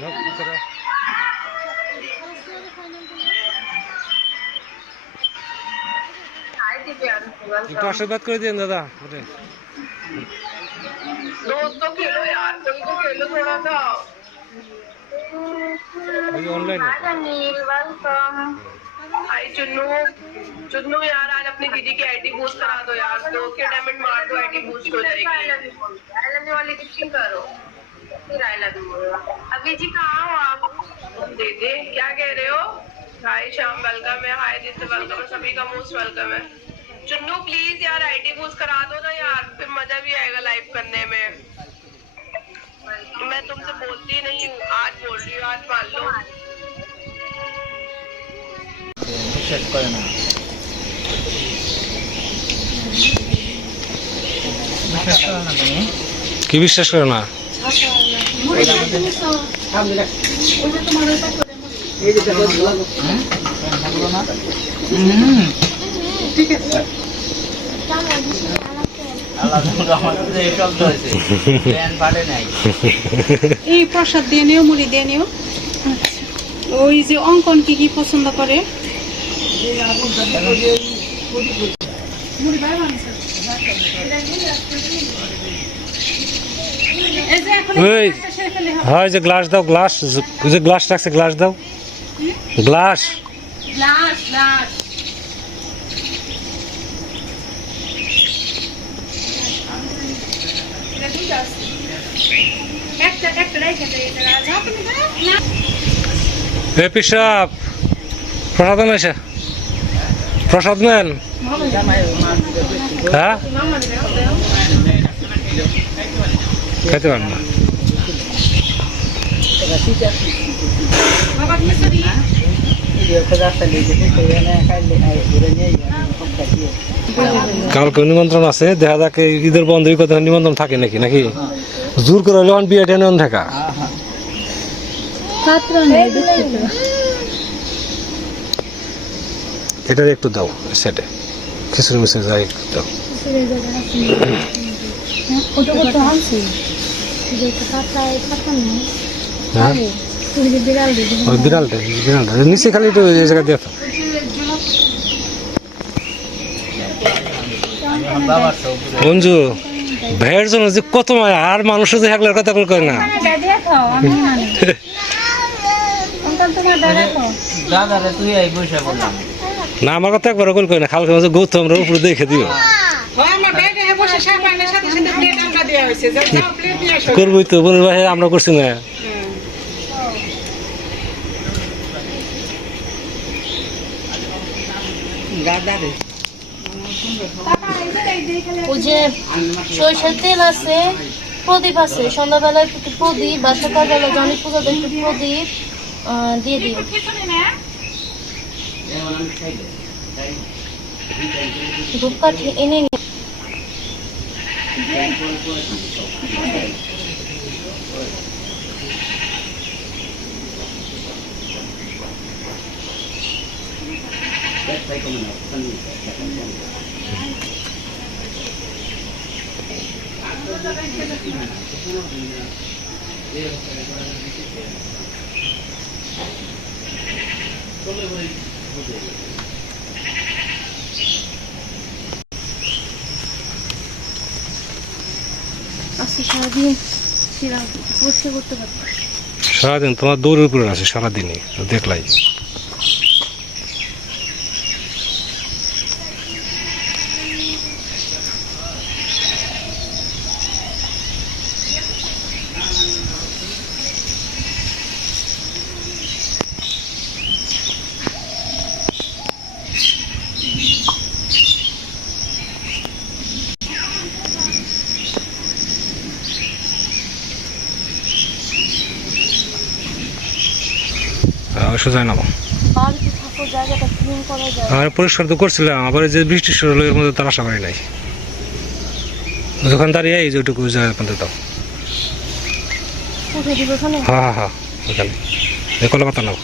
লোক ভিতরে একটু আশীর্বাদ করে দিন দাদা ওরে दो तो खेलो यार कोई तो खेलो थोड़ा सा ওই অনলাইনে Hi Anil, welcome. Hi Chunnu Chunnu यार आज अपनी दीदी की आईडी बूस्ट करा दो यार दो के डायमंड मार दो आईडी बूस्ट हो जाएगी I love you I love you वाली टिचिंग करो फिर आई लव यू अभी जी कहाँ हो आप दे दे क्या कह रहे हो हाय श्याम वेलकम है हाय जिसे वेलकम है सभी का मोस्ट वेलकम है चुन्नू प्लीज यार आईडी बूस्ट करा दो ना यार फिर मजा भी आएगा लाइव करने में मैं तुमसे बोलती नहीं हूँ आज बोल रही हूँ आज मान लो বিশ্বাস করে না বিশ্বাস করে না তুমি কি বিশ্বাস করে না এই প্রসাদ দিয়ে নিও, মুড়ি দিয়ে নিও। ওই যে অঙ্কন কি কি পছন্দ করে? এই ওই। হয় যে গ্লাস দাও গ্লাস যে গ্লাস রাখছে গ্লাস দাও। গ্লাস। এ পিসাব প্রসাদ এসে। প্রসাদ নেন। হ্যাঁ? খেতে পারেন না। কালকে নিমন্ত্রণ আছে, দেখা যাক ঈদের বন্ধ কথা নিমন্ত্রণ থাকে নাকি নাকি? জোর করে হলে বিয়ে টেনে থাকা। এটার একটু দাও সেটে খিচুড়ি মিচুড়ি যাই একটু দাও। হ্যাঁ? তুমি যে বিড়াল দিদি ওই বিড়ালটা। বিড়ালটা নিচে খালি একটু এই জায়গা মঞ্জু ভাইয়ের জন্য যে কত মায়া আর মানুষের যে একলার কথা বল করে না। না আমার কথা একবার কল করে না। খালকে মাঝে গৌতম আমরা উপরে দেখে দিও। করবই তো? আমরা করছি না। ওই যে সরিষার তেল আছে প্রদীপ আছে। সন্ধ্যাবেলায় একটু প্রদীপ বা সকালবেলা জনি পূজাতে একটু প্রদীপ আহ, দিয়ে দিও। ধূপকাঠি এনে নিও সারাদিন সারাদিন তোমার দৌড়ের উপরে আছে সারাদিনই দেখলাই। সোজায় নামো আমি পরিষ্কার তো করছিলাম আবার যে বৃষ্টি শুরু হলো এর মধ্যে তার আশা করি নাই। যখন দাঁড়িয়ে এই যে ওইটুকু জায়গা মধ্যে দাও। হ্যাঁ হ্যাঁ হ্যাঁ ওখানে। এই নাও।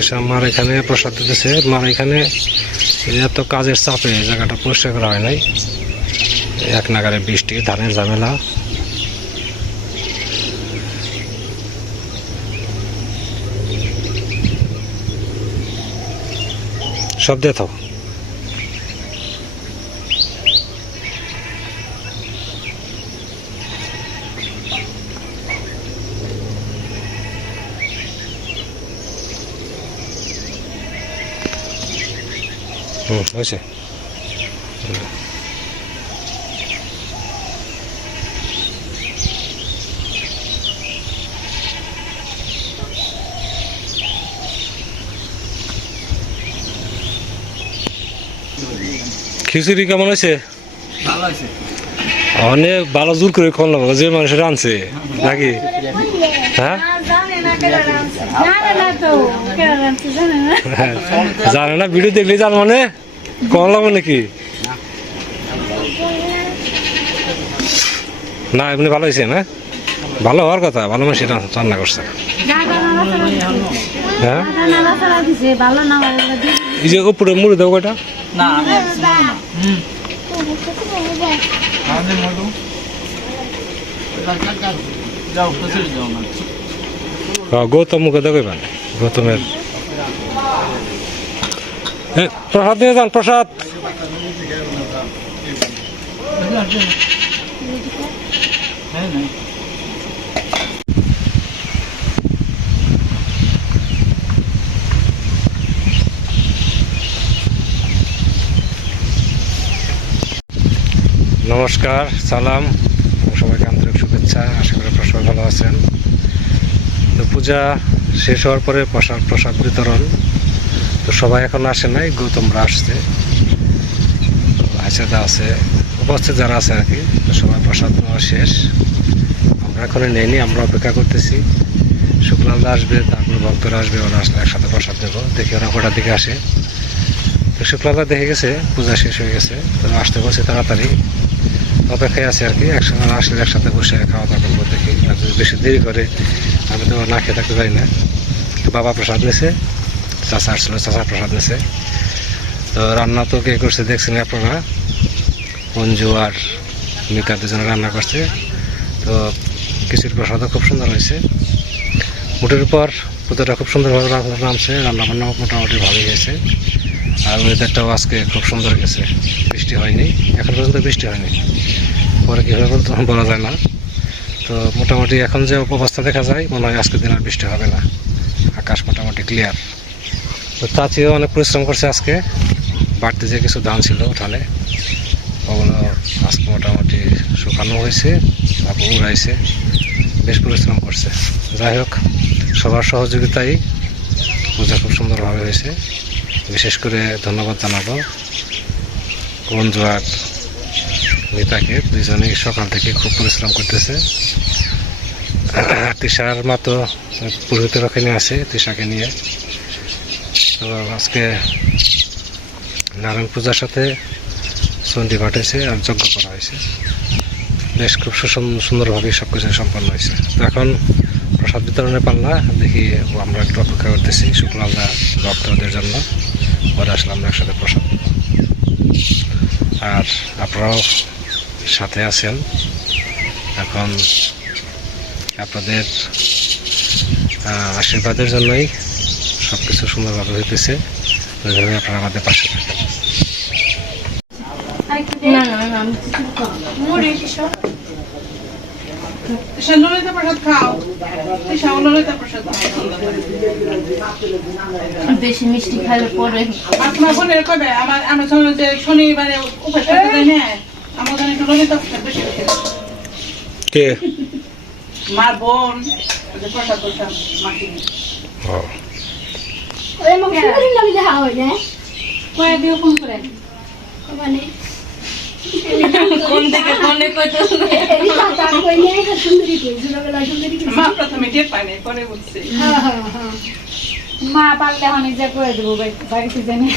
এসে মার এখানে প্রসাদ দিতেছে মার এখানে এত কাজের চাপে জায়গাটা পরিষ্কার করা হয় নাই। এক নাগারে বৃষ্টি, ধানের ঝামেলা। সব দিয়ে থাকো। হুম হয়েছে। খিচুড়ি কেমন হয়েছে? ভালো অনেক ভালো জোর করে কল যে মানুষের আনছে নাকি? হ্যাঁ? জানে না ভিডিও দেখলে জান মানে কল লাগবে নাকি না এমনি ভালো হয়েছে না ভালো হওয়ার কথা ভালো মানুষ রান্না করছে হ্যাঁ হয় এই যে উপরে মুড়ি দেবো কয়টা যাও যাও হ্যাঁ, গৌতম মুখে দেখবেন গৌতমের। প্রসাদ নিয়ে যান, প্রসাদ। নমস্কার, সালাম। সবাইকে আন্তরিক শুভেচ্ছা। আশা করি আপনারা সবাই ভালো আছেন। তো পূজা শেষ হওয়ার পরে প্রসাদ প্রসাদ বিতরণ। তো সবাই এখন আসে নাই, গৌতমরা আসছে। হাসেদা আছে, উপস্থিত যারা আছে আর কি তো সবাই প্রসাদ নেওয়া শেষ। আমরা এখন নেইনি, আমরা অপেক্ষা করতেছি। শুক্লালদা আসবে, তারপরে ভক্তরা আসবে, ওরা আসলে একসাথে প্রসাদ দেবো দেখি ওরা কটার দিকে আসে। তো শুক্লালদা দেখে গেছে, পূজা শেষ হয়ে গেছে, তো আসতে বসে তাড়াতাড়ি। অপেক্ষায় আছে আর কি একসঙ্গে আসলে একসাথে বসে খাওয়া দাওয়া করব দেখি, আর যদি বেশি দেরি করে তো না খেয়ে থাকতে পারি না। তো বাবা প্রসাদ নিয়েছে চাচা আসছিল, চাচা প্রসাদ নিয়েছে তো রান্না তো কে করছে দেখছেন আপনারা? মঞ্জু আর মিতা দুজনে রান্না করছে। তো কিছুর প্রসাদও খুব সুন্দর হয়েছে। মুটের উপর পুজোটা খুব সুন্দরভাবে নামছে রান্না বান্নাও মোটামুটি ভালোই হয়েছে। আর ওয়েদারটাও আজকে খুব সুন্দর গেছে। বৃষ্টি হয়নি, এখন পর্যন্ত বৃষ্টি হয়নি। পরে কী হবে বলতে বলা যায় না। তো মোটামুটি এখন যে অবস্থা দেখা যায়, মনে হয় আজকের দিন আর বৃষ্টি হবে না। আকাশ মোটামুটি ক্লিয়ার তো চাচিও অনেক পরিশ্রম করছে আজকে। বাড়তি যে কিছু ধান ছিল উঠানে ওগুলো আজকে মোটামুটি শুকানো হয়েছে, তারপর উড়াইছে, বেশ পরিশ্রম করছে। যাই হোক, সবার সহযোগিতায় পূজা খুব সুন্দরভাবে হয়েছে। বিশেষ করে ধন্যবাদ জানাব। কোন আর মিতাকে দুজনেই সকাল থেকে খুব পরিশ্রম করতেছে। তিশার মা তো পুরোহিতের ওখানে আছে, তিশাকে নিয়ে। তো আজকে নারায়ণ পূজার সাথে চণ্ডী ঘটেছে আর যজ্ঞ করা হয়েছে। বেশ খুব সুসম- সুন্দরভাবে সব কিছু সম্পন্ন হয়েছে। তো এখন প্রসাদ বিতরণে পাল্লা, দেখি আমরা একটু অপেক্ষা করতেছি, শুক্লালদা ভক্তদের জন্য। পরে আসলে আমরা একসাথে প্রসাদ আর আপনারাও সাথে আছেন। এখন আপনাদের আশীর্বাদের জন্যই সব কিছু সুন্দরভাবে হইতেছে। ওইভাবে আপনারা আমাদের পাশে থাকেন। বেশি মিষ্টি খাইলে পরে আপনার বোনের কবে? আমার শনিবারে উপাস করতে একটু বেশি বেশি কে? মার বোন ওই যে প্রসাদ প্রসাদ মাটি ও। কয়ে দিয়ে ফোন করে। কোন থেকে কোনে কইতে মা প্রথমে টের পায় নাই পরে বলছে। মা পারলে অনেক যা করে দেবো বাড়িতে জানি।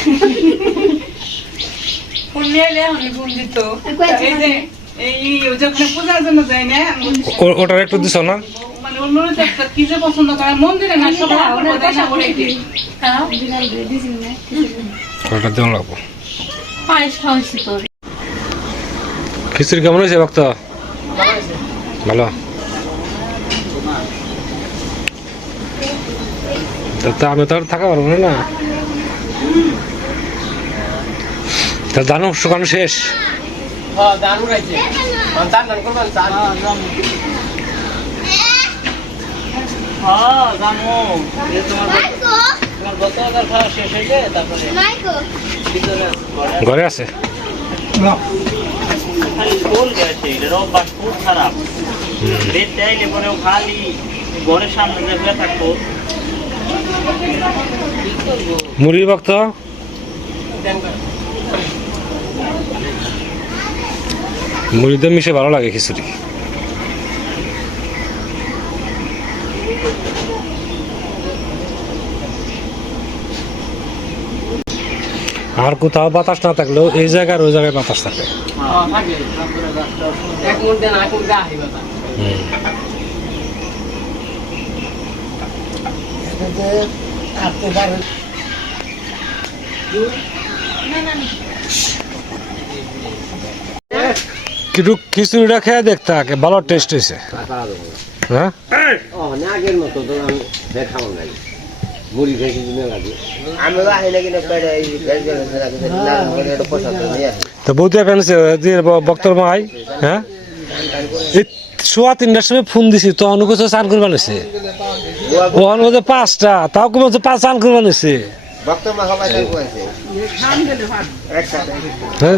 ওটার একটু দিছ না? মানে মনে মন্দিরে না সব হ্যাঁ, ওটা দেওয়া লাগবো। খিচুড়ি কেমন হয়েছে ভক্ত? ভালো। তা আমি তো আর থাকা পারব না না তা জানো শুকানো শেষ হ্যাঁ দান রয়েছে দান দান করবেন চান হ্যাঁ জানো এ তোমার তোমার গত হাজার খাওয়া শেষ? হয়েছে তারপরে ভিতরে ঘরে আছে? খারাপ খালি ঘরের সামনে থাকতো মুড়ি ভক্ত মুড়িতে মিশে ভালো লাগে খিচুড়ি। আর কোথাও বাতাস না থাকলেও এই জায়গায় ওই জায়গায় বাতাস থাকে। এক মুঠ দেন এক মুঠ দেওয়া হইবে তা। কিন্তু খিচুড়িটা খেয়ে দেখতে থাকে ভালো টেস্ট হয়েছে। হ্যাঁ? আগের মতো তো আমি দেখাবো নাই। মুড়ি খেয়েছি দিনে লাগে আমি বাহি নাকি না পেড়ে এই ভেজ গেলে ফেরা করে না করে এটা পছন্দ নিয়ে আসি। তো বৌদি ফ্যান্সি দিয়ে বক্তর মাই হ্যাঁ? এই সোয়া তিনটার সময় ফোন দিছি তো অনু কিছু চান করবা নিছে ওখানে বলছে পাঁচটা তাও কি বলছে পাঁচ চান করবা নিছে হ্যাঁ?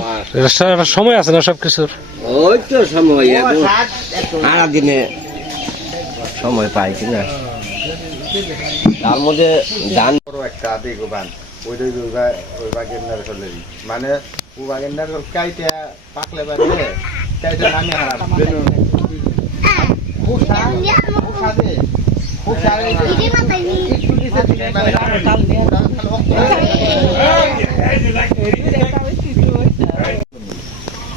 একটা সময় আছে না সব কিছুর ওই তো সময় সারা দিনে সময় পাইছি না তার মধ্যে ধান বড় একটা বেগবান ওই ওই ওই বা- ওই বাগের নারে চলে মানে ও বাগের নারে কাইতে পাকলে পারে কাইতে নামে হারাম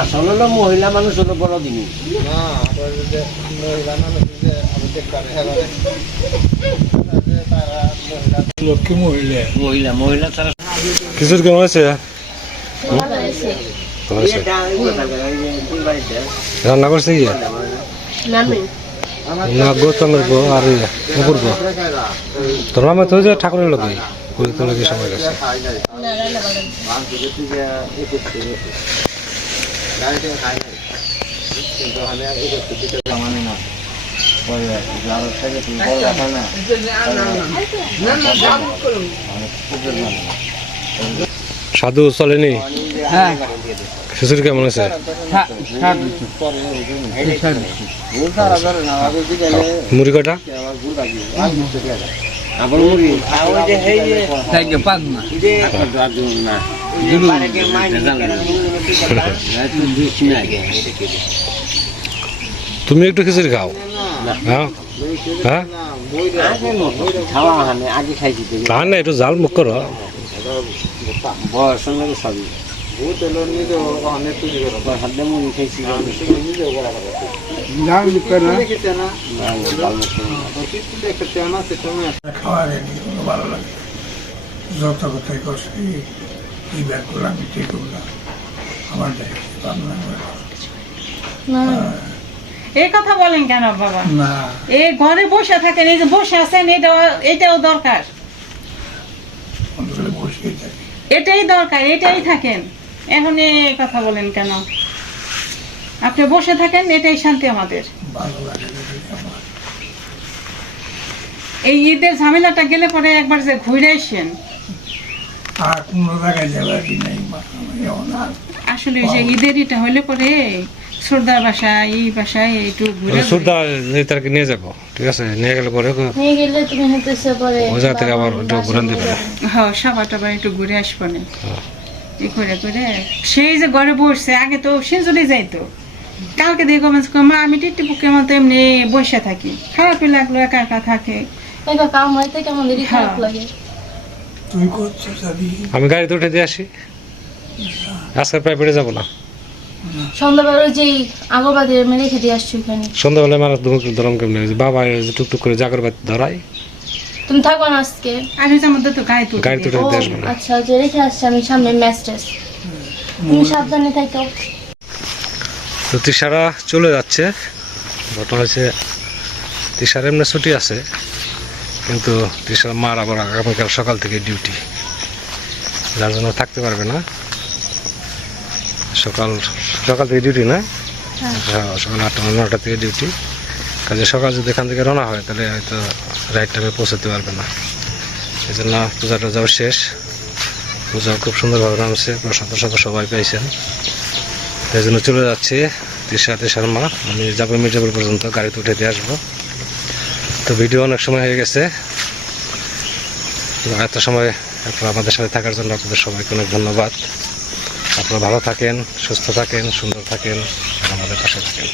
আসলে হলো মহিলা মানুষ হলো বড় জিনিস। না আবার যে মহিলা মানুষ যে আমি দেখতে হেবারে তারা মহিলা। মহিলা মহিলা ছাড়া কেমন হয়েছে ভালো হয়েছে ভালো হয়েছে। এটা ওই কথা বলে, ওই যে দুই বাড়িতে রান্না করছে কি? না গৌতমের গো আর নুপুর গো তোর মামা তো যে ঠাকুরের লোক লোকের সময় গেছে। গাড়িতে খাই নাই কিন্তু আমি আর এই করতে দিতে জামানে না সাধু চলেনি? হ্যাঁ। খিচুড়ি কেমন না আগে দিকে মুড়ি কটা আবার মুড়ি পাক না তুমি একটু খিচুড়ি খাও। হ্যাঁ? হ্যাঁ? তো তা না, একটু জাল মুখ করো। খাওয়া যত কথাই কষ্ট এই ব্যাগ করলাম ঠিক করলাম আমার দেখে ভাবনা এই কথা বলেন কেন বাবা? না। এই ঘরে বসে থাকেন এই যে বসে আছেন এটাও এটাও দরকার। এটাই দরকার এটাই থাকেন। এখন এই কথা বলেন কেন? আপনি বসে থাকেন এটাই শান্তি আমাদের। এই ঈদের ঝামেলাটা গেলে পরে একবার যে ঘুরে আসেন কোনো জায়গায় যাবার কি নেই মা আমি যেমন আর আসলে ওই যে ঈদের এটা হলে পরে শ্রদ্ধার বাসায় এই বাসায় একটু ঘুরে সুরদা তারকে নিয়ে যাব ঠিক আছে? নিয়ে গেলে পরে নিয়ে গেলে তুমি হতেছে পরে ওই থেকে আবার একটু ঘুরান দিবে। হ্যাঁ সাবা টাবা একটু ঘুরে আসব না ই করে করে। সেই যে ঘরে বসছে আগে তো সেঞ্চুরি যাইতো। কালকে দেখো মা আমি টিটি বুকের মতো এমনি বসে থাকি। খারাপই লাগল একা একা থাকে। একা কাম হইতে কেমন দেরি খারাপ হ্যাঁ। লাগে। তুই যাবি আমি গাড়িতে উঠে দিয়ে আসি। আজকে প্রাইভেটে যাব না। সন্ধ্যাবেলা যেই আগরবাদি আমি রেখে দিয়ে আসছি ওখানে। সন্ধ্যাবেলায় মানুষ ধুমুক ধরম কেমনি হয়েছে? বাবা এই যে টুকটুক করে ধরাই তুমি থাকো না আজকে। আমাদের তো গাড়িতে উঠে দিয়ে আসব। আচ্ছা যে রেখে আসছি আমি সামনে ম্যাচ টেস্ট। তুমি সাবধানে থাকো। তো তিসারা চলে যাচ্ছে। ঘটনা হচ্ছে তিসার এমনি ছুটি আছে। কিন্তু তিসার মার আবার আগামীকাল সকাল থেকে ডিউটি যার জন্য থাকতে পারবে না। সকাল সকাল থেকে ডিউটি না? হ্যাঁ। সকাল আটটা নটা থেকে ডিউটি কাজে সকাল যদি এখান থেকে রওনা হয় তাহলে হয়তো রাইট টাইমে পৌঁছাতে পারবে না। এই জন্য পূজা টুজাও শেষ। পূজা খুব সুন্দরভাবে নামছে প্রসাদ প্রসাদ সবাই পাইছেন। এই জন্য চলে যাচ্ছে তিশা তিশার মা। আমি যাব মির্জাপুর পর্যন্ত গাড়িতে উঠে দিয়ে আসব। তো ভিডিও অনেক সময় হয়ে গেছে। এত সময় আপনারা আমাদের সাথে থাকার জন্য আপনাদের সবাইকে অনেক ধন্যবাদ। আপনারা ভালো থাকেন, সুস্থ থাকেন, সুন্দর থাকেন আমাদের পাশে থাকেন।